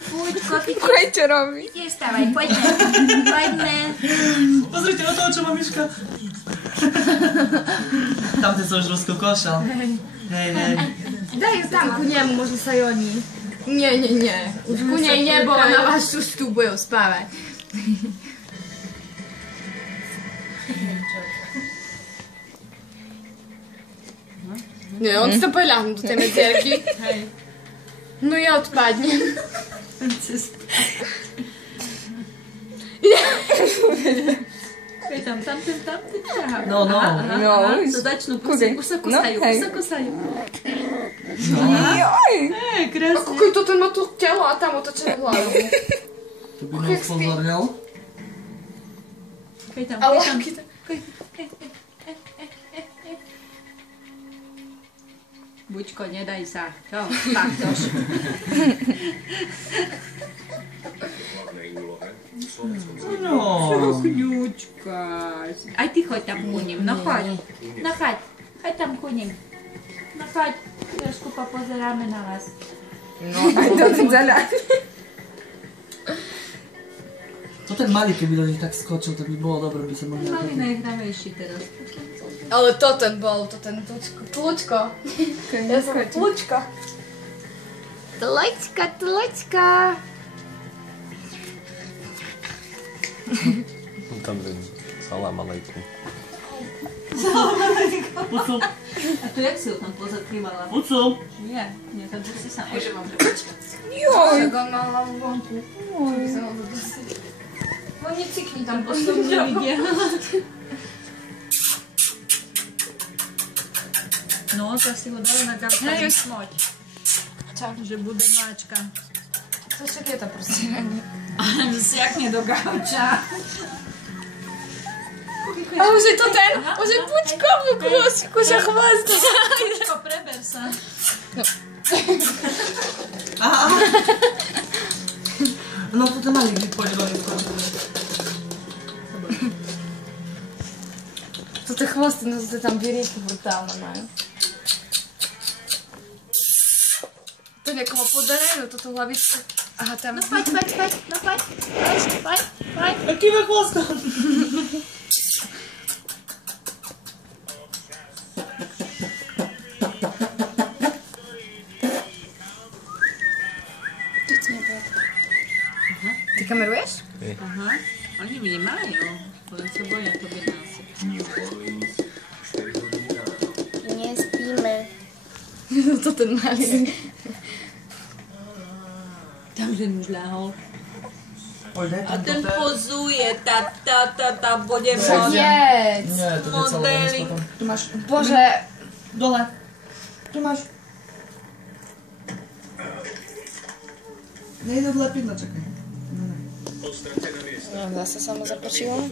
Púďko, ty čo robí? tiež stávaj, poďme. Pozrite na toho, čo má Miška. Tamten sa už rozkokošal. Hej. Daj ju tam ku njemu, možda sa i oni. Nie. Už ku nej nebo na vašu štubu ju spávať. Nie, on si to poľahne do tej medzierky. No ja odpadnem. Kaj tam ťahá. No. To začnú pusiť, už sa kosajú. Joj! Krásne. Ako to ten má tu telo a tam otočené hlavu. To by nás pozornil. Kaj tam. Buďko, nedaj sa. Čo? Taktož. Kňučka. Aj ty choď tam ku ním. No choď. Choď tam ku ním. No choď. Trošku popozeráme na vás. No, aj to ten zaľad. To ten malý, keby do nich tak skočil, to by bolo dobré, by sa mohli... Mali najhravejší teraz. Ale to ten bol, to ten tlučko. Ja som tlučko. Tlučka. Dobre, salam alejkum. Pucu, A to jak si ho tam pozakrývala? Pucu. Nie, to by si sa... Môže vám prepočkať. Joj! Tak on mal hlavu vonku. By sa mohol dosiť. No necikni tam po tom Nevidia. No, to si ho dali na gauča smoť. Čo? Že bude máčka. To však je to proste. Siakne do gauča. A už je to ten, už je pučko v kúsku, že chvost. Pučko, preber sa. Aha. No to ten malý pôjde do nich skočiť. To tie chvosty, no to tam vyrýky brutálne majú. To niekomu podarejú, toto hlavičku. Aha, tam... No poď. Aký má chvosta? Ty kameruješ? Aha, oni vnímajú. Len sa boja to byť násiť. Nespíme. No to ten malý. Tam ten už ľahol. Oj, daj A tam ten toto. pozuje, tá bude Jedz. Nie, to je celé Modeling. potom. Tu máš. Bože. Dole. Tu máš. Nejde vlepiť, no čakaj. No, zase sa mu započilo.